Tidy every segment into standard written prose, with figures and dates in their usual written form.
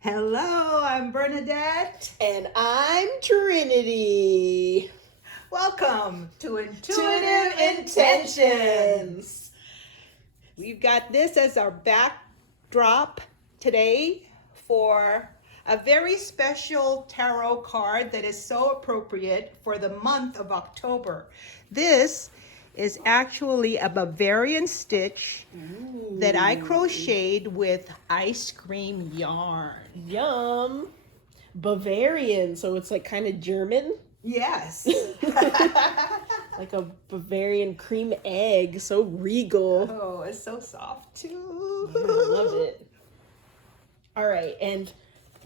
Hello, I'm Bernadette. And I'm Trinity. Welcome to Intuitive Intentions. We've got this as our backdrop today for a very special tarot card that is so appropriate for the month of October. This is actually a Bavarian stitch that I crocheted with ice cream yarn. Yum. Bavarian, so it's like kind of German. Yes. Like a Bavarian cream egg, so regal. Oh, it's so soft too. Yeah, I love it. All right, and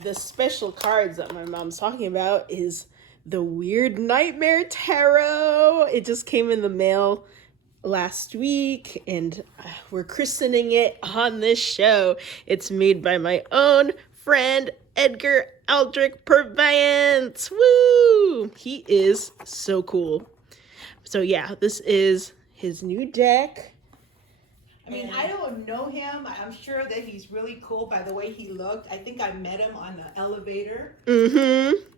the special cards that my mom's talking about is the Weird Nightmare Tarot. It just came in the mail last week, and we're christening it on this show. It's made by my own friend Edgar Aldrich Purviance. Woo! He is so cool. So yeah, this is his new deck. I mean, I don't know him. I'm sure that he's really cool by the way he looked. I think I met him on the elevator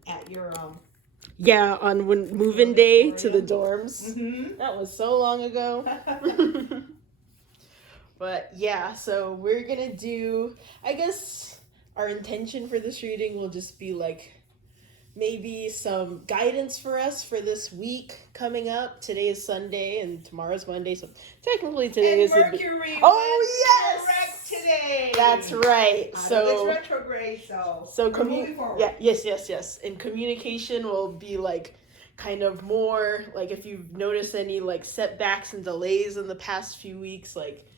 at your Yeah, on when move-in day to the dorms. That was so long ago. But yeah, so we're gonna do, I guess our intention for this reading will just be like maybe some guidance for us for this week coming up. Today is Sunday and tomorrow's Monday, so technically today is Mercury. Oh yes, correct today. That's right. So it's retrograde. So moving forward. Yeah, yes. And communication will be like kind of more like if you've noticed any like setbacks and delays in the past few weeks, like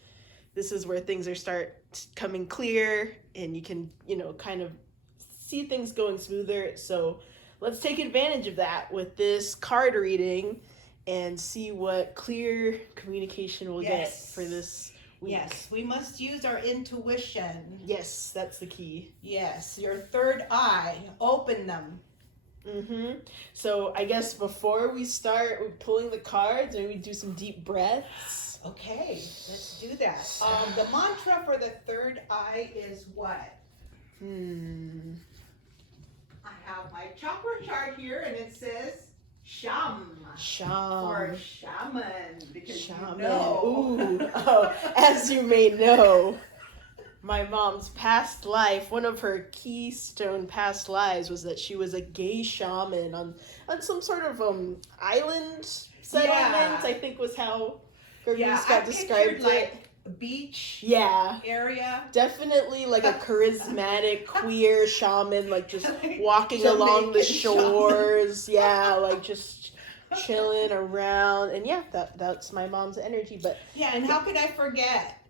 this is where things are start coming clear and you can, kind of see things going smoother. So let's take advantage of that with this card reading and see what clear communication we'll get for this week. Yes, we must use our intuition. Yes, that's the key. Yes, your third eye, open them. So I guess before we start pulling the cards, maybe do some deep breaths. Okay, let's do that. The mantra for the third eye is what? I have my chakra chart here, and it says Sham. Or shaman, because Shaman. you know. Ooh. Oh, as you may know, my mom's past life, one of her keystone past lives was that she was a gay shaman on some sort of island settlement, I think was how Gergis described like beach area. Definitely like a charismatic queer shaman, like just walking along the shores. Yeah, like just chilling around. And yeah, that's my mom's energy. But yeah, and how could I forget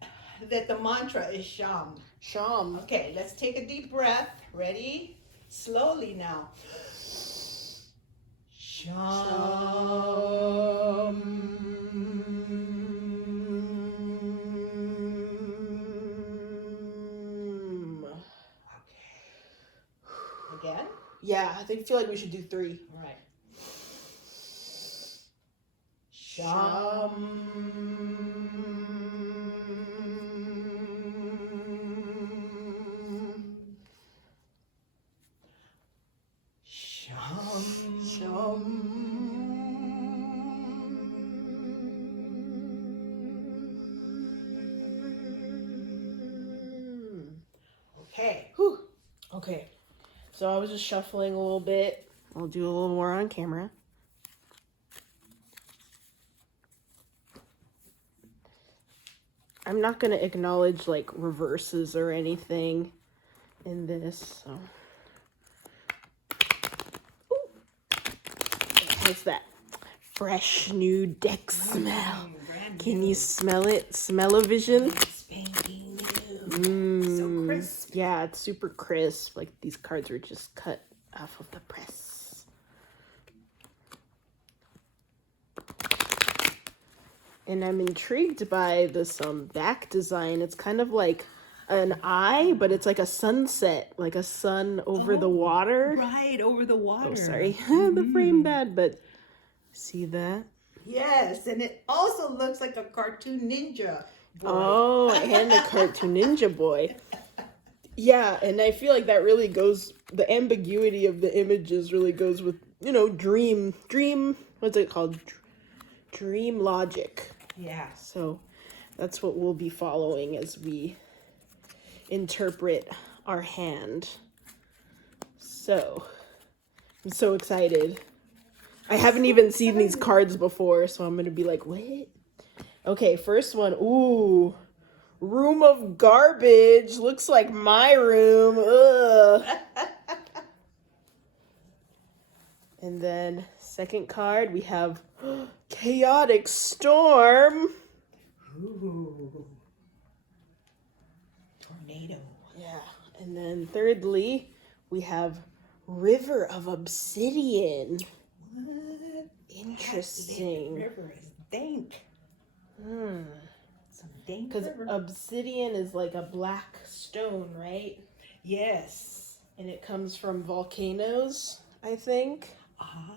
that the mantra is Sham. Sham. Okay, let's take a deep breath. Ready? Slowly now. Sham. Again? Yeah, I feel like we should do 3. All right. Sham. Okay. Whew. Okay. So I was just shuffling a little bit. I'll do a little more on camera. I'm not going to acknowledge like reverses or anything in this. So. Ooh. What's that? Fresh new deck smell. Can you smell it? Smell-o-vision? Spanking new. So crisp. Yeah, it's super crisp. Like these cards were just cut off of the press. And I'm intrigued by this back design. It's kind of like an eye, but it's like a sunset, like a sun over the water. Right, over the water. Oh, sorry. The frame bad, but see that? Yes, and it also looks like a cartoon ninja boy. Oh, and a cartoon ninja boy. Yeah, and I feel like that really goes, the ambiguity of the images really goes with, dream, what's it called? Dream logic. Yeah. So that's what we'll be following as we interpret our hand. So, I'm so excited. I haven't even seen these cards before, so I'm going to be like, what? Okay, first one. Ooh. Room of garbage. Looks like my room. Ugh. And then second card, we have chaotic storm. Ooh. Tornado. Yeah. And then thirdly, we have river of obsidian. What? Interesting. That river is dank. Some dank Because river. obsidian is like a black stone, right? Yes. And it comes from volcanoes, I think. Ah.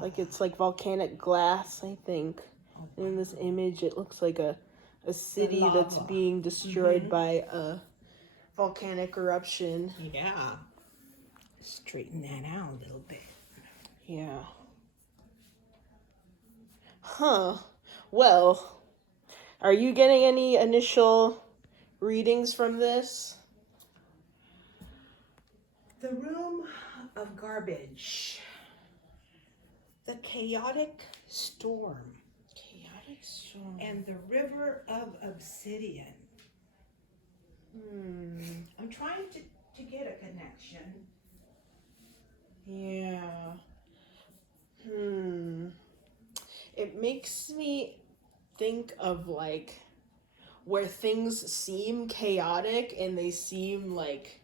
Like it's like volcanic glass, I think. Oh, And in this image, it looks like a city that's lava. being destroyed by a volcanic eruption. Yeah. Straighten that out a little bit. Yeah. Huh. Well, are you getting any initial readings from this? The room of garbage. The chaotic storm. Chaotic storm. And the river of obsidian. I'm trying to get a connection. Yeah. It makes me think of like where things seem chaotic and they seem like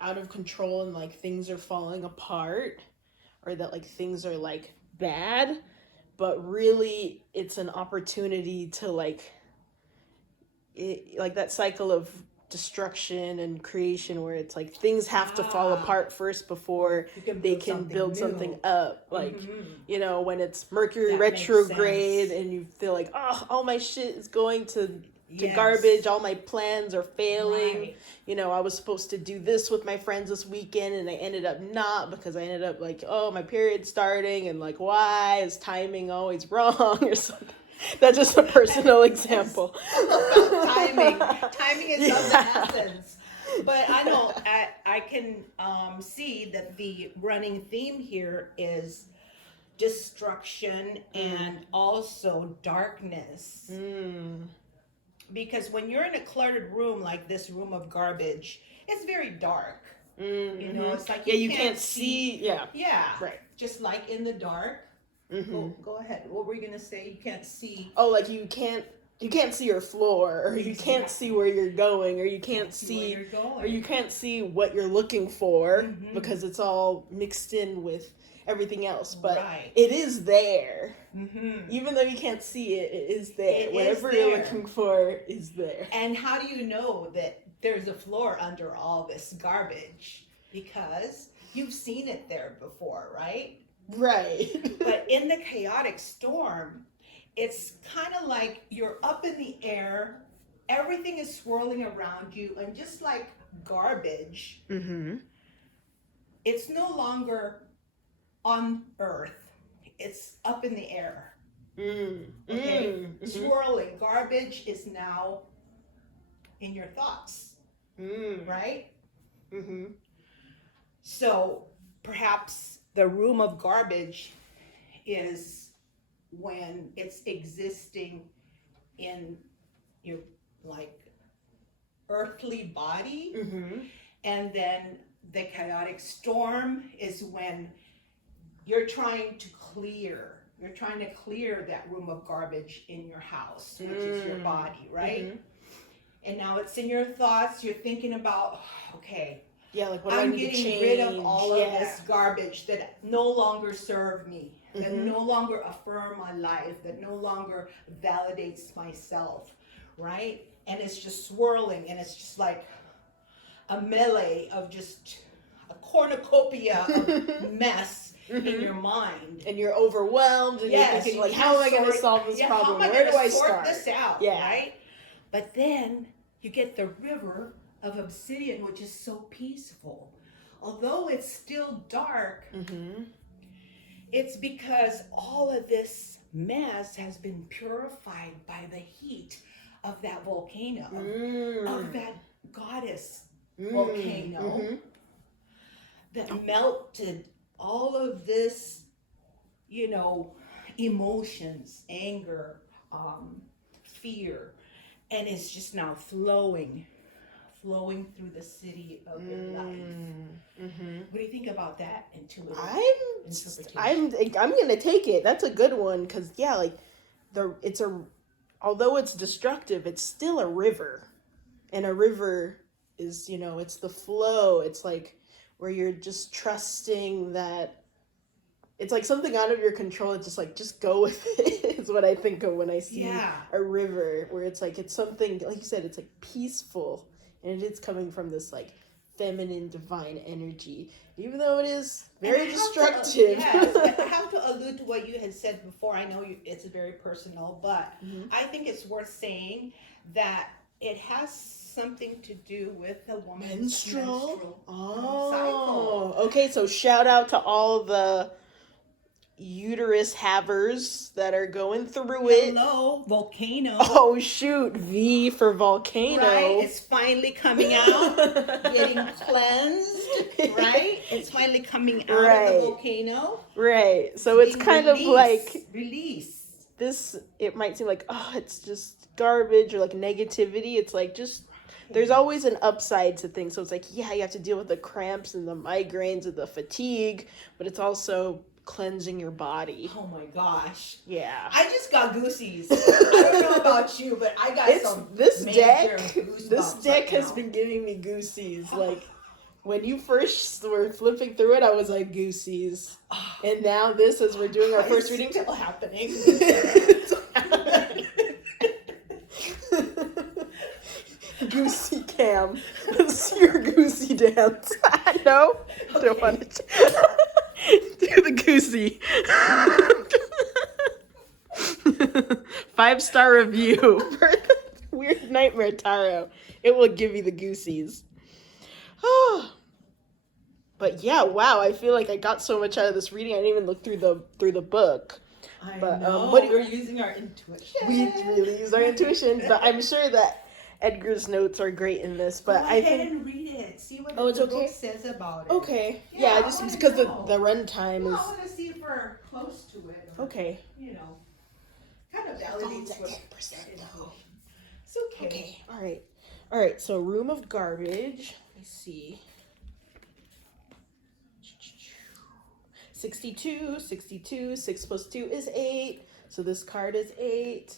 out of control and like things are falling apart, or that like things are like bad, but really it's an opportunity to like that cycle of destruction and creation where it's like things have to fall apart first before they can build something up, like when it's Mercury That makes retrograde sense. and you feel like, oh, all my shit is going to Yes. garbage, all my plans are failing. Right. I was supposed to do this with my friends this weekend and I ended up not, because I ended up like, oh, my period's starting and like, why is timing always wrong or something. That's just a personal example. Timing. Timing is of the essence. But I know I can see that the running theme here is destruction and also darkness. Because when you're in a cluttered room like this room of garbage, it's very dark. It's like you can't see. Yeah. Right. Just like in the dark. Go ahead. What were you gonna say? You can't see. Oh, like you can't see your floor, or you can't see where you're going, or you can't see where you're going. or you can't see what you're looking for because it's all mixed in with everything else. But it is there. Even though you can't see it, it is there. Whatever you're looking for is there. And how do you know that there's a floor under all this garbage? Because you've seen it there before, right? Right. But in the chaotic storm, it's kind of like you're up in the air, everything is swirling around you, and just like garbage, it's no longer on earth, it's up in the air. Okay? Swirling. Garbage is now in your thoughts, right? So perhaps the room of garbage is when it's existing in your like earthly body, and then the chaotic storm is when you're trying to clear that room of garbage in your house, which is your body, right? And now it's in your thoughts. You're thinking about, okay, yeah, like what I'm do I need to getting change? rid of all of this garbage that no longer serve me, that no longer affirm my life, that no longer validates myself, right? And it's just swirling, and it's just like a melee of just a cornucopia of mess in your mind. And you're overwhelmed, and you're thinking, like, how am I going to solve this problem? How am I Where do I sort start? this out, right? But then you get the river of obsidian, which is so peaceful. Although it's still dark, it's because all of this mass has been purified by the heat of that volcano, of that goddess volcano that melted all of this, you know, emotions, anger, fear, and it's just now flowing through the city of your life. What do you think about that intuitive interpretation? I'm gonna take it. That's a good one, because yeah, like although it's destructive, it's still a river, and a river is, you know, it's the flow. It's like where you're just trusting that it's like something out of your control. It's just like, just go with it is what I think of when I see a river, where it's like, it's something, like you said, it's like peaceful, and it's coming from this like feminine divine energy, even though it is very destructive. I have to allude to what you had said before. I know it's very personal, but I think it's worth saying that it has something to do with the woman's menstrual cycle. Okay, so shout out to all the uterus havers that are going through it. Hello, volcano. Oh shoot, V for volcano. Right, it's finally coming out, getting cleansed. Right, it's finally coming out of the volcano. Right, so it's kind of like release. This, it might seem like, oh, it's just garbage or like negativity. It's like, just there's always an upside to things. So it's like, yeah, you have to deal with the cramps and the migraines and the fatigue, but it's also cleansing your body. Oh my gosh. Yeah. I just got goosies. I don't know about you, but I got this deck right has been giving me goosies. Like, when you first were flipping through it, I was like, goosies. And now this, as we're doing our first reading, still happening. Goosey cam. Let's see your goosey dance. No? Okay. Don't want to. Do the goosey. 5-star review for Weird Nightmare Tarot. It will give you the goosies. But yeah, wow, I feel like I got so much out of this reading. I didn't even look through the book. I know. We're using our intuition. We really use our intuition, but I'm sure that Edgar's notes are great in this. But I think and read it. See what the book says about it. Okay. Yeah, just because the run time is. I want to see if we're close to it. Or, okay. You know, kind of validates what 10% though. It's okay. Okay. All right. So, room of garbage. Let me see. 62, 6 plus 2 is 8. So this card is 8.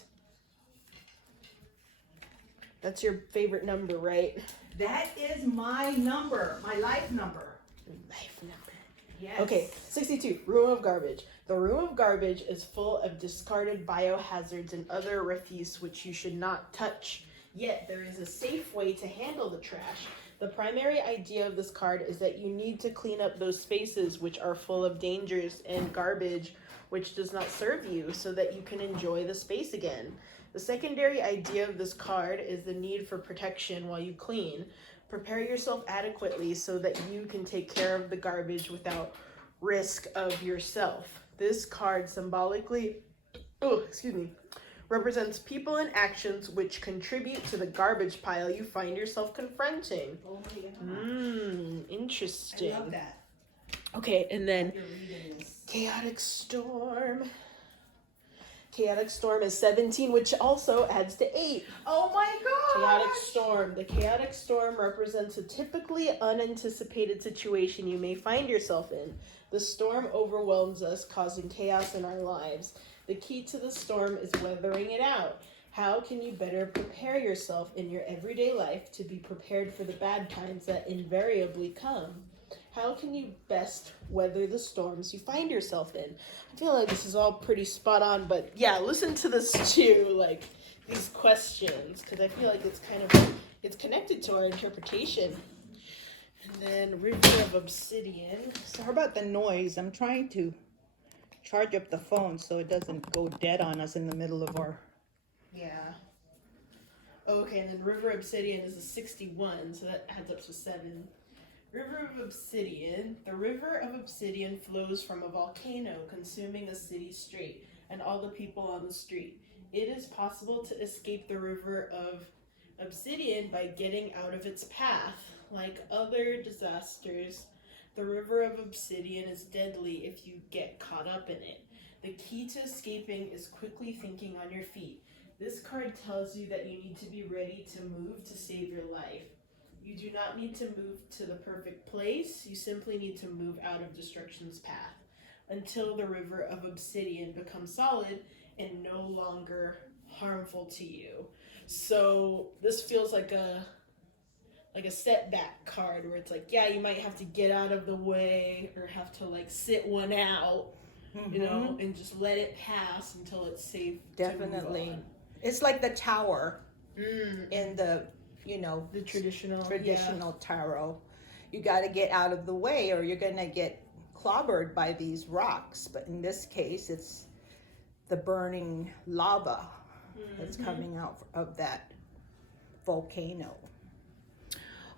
That's your favorite number, right? That is my number, my life number. Life number. Yes. Okay, 62, room of garbage. The room of garbage is full of discarded biohazards and other refuse which you should not touch. Yet there is a safe way to handle the trash. The primary idea of this card is that you need to clean up those spaces which are full of dangers and garbage which does not serve you, so that you can enjoy the space again. The secondary idea of this card is the need for protection while you clean. Prepare yourself adequately so that you can take care of the garbage without risk of yourself. This card symbolically, represents people and actions which contribute to the garbage pile you find yourself confronting. Oh my gosh. Interesting. I love that. Okay, and then Chaotic Storm. Chaotic Storm is 17, which also adds to 8. Oh my gosh! Chaotic Storm. The Chaotic Storm represents a typically unanticipated situation you may find yourself in. The storm overwhelms us, causing chaos in our lives. The key to the storm is weathering it out. How can you better prepare yourself in your everyday life to be prepared for the bad times that invariably come? How can you best weather the storms you find yourself in? I feel like this is all pretty spot on, but yeah, listen to this too, like these questions, because I feel like it's connected to our interpretation. And then River of Obsidian. Sorry about the noise. I'm trying to charge up the phone so it doesn't go dead on us in the middle of our... Yeah. Okay, and then River Obsidian is a 61, so that adds up to 7. River of Obsidian. The River of Obsidian flows from a volcano, consuming a city street and all the people on the street. It is possible to escape the River of Obsidian by getting out of its path. Like other disasters, the River of Obsidian is deadly if you get caught up in it. The key to escaping is quickly thinking on your feet. This card tells you that you need to be ready to move to save your life. You do not need to move to the perfect place. You simply need to move out of destruction's path until the River of Obsidian becomes solid and no longer harmful to you. So this feels like a setback card where it's like, yeah, you might have to get out of the way or have to like sit one out, you know, and just let it pass until it's safe. Definitely. To move on. It's like the tower in the, you know, The traditional tarot. You got to get out of the way or you're going to get clobbered by these rocks. But in this case, it's the burning lava that's coming out of that volcano.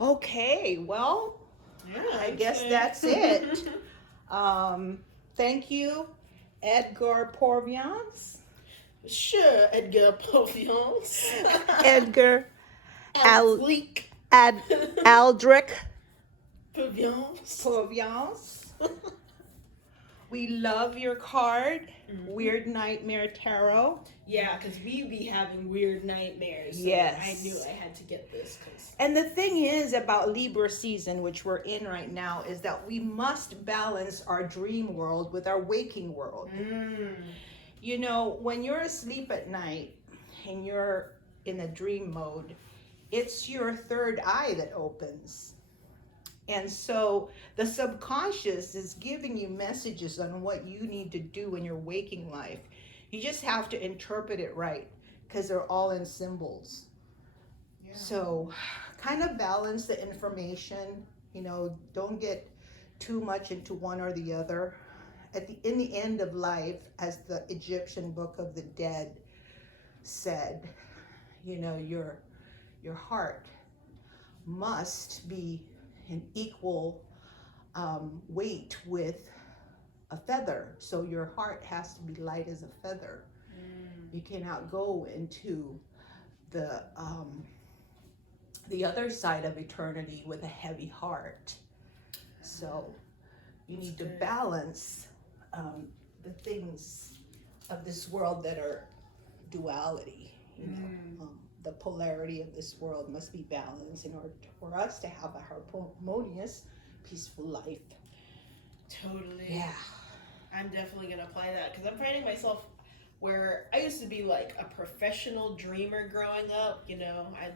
Okay, well, I guess that's it. Thank you, Edgar Porviance. Sure, Edgar Porviance. Edgar Aldrich Aldrich Porviance. Porviance. We love your card, Weird Nightmare Tarot. Yeah, because we be having weird nightmares. So Yes. I knew I had to get this. And the thing is about Libra season, which we're in right now, is that we must balance our dream world with our waking world. You know, when you're asleep at night and you're in a dream mode, it's your third eye that opens. And so the subconscious is giving you messages on what you need to do in your waking life. You just have to interpret it right because they're all in symbols. Yeah. So kind of balance the information, you know, don't get too much into one or the other. In the end of life, as the Egyptian Book of the Dead said, you know, your heart must be an equal weight with a feather. So your heart has to be light as a feather. You cannot go into the other side of eternity with a heavy heart. So you need to balance the things of this world that are duality. You know, the polarity of this world must be balanced in order for us to have a harmonious, peaceful life. Totally. Yeah. I'm definitely going to apply that because I'm finding myself where I used to be like a professional dreamer growing up. You know, I'd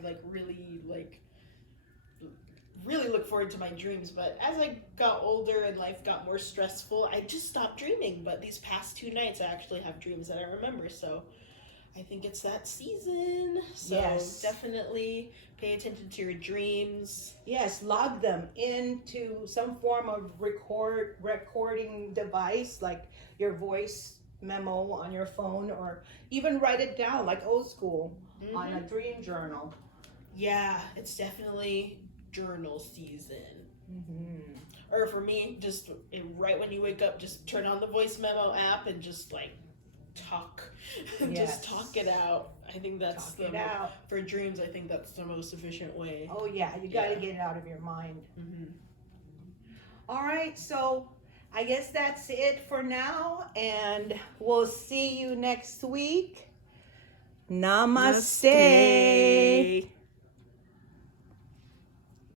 really look forward to my dreams. But as I got older and life got more stressful, I just stopped dreaming. But these past 2 nights, I actually have dreams that I remember. So I think it's that season. So Yes. Definitely pay attention to your dreams. Yes, log them into some form of recording device, like your voice memo on your phone, or even write it down like old school on a dream journal. Yeah, it's definitely journal season. Or for me, just right when you wake up, just turn on the voice memo app and just like talk. Just talk it out. I think that's for dreams. I think that's the most efficient way. Oh yeah, you got to get it out of your mind. All right, so I guess that's it for now, and we'll see you next week. Namaste.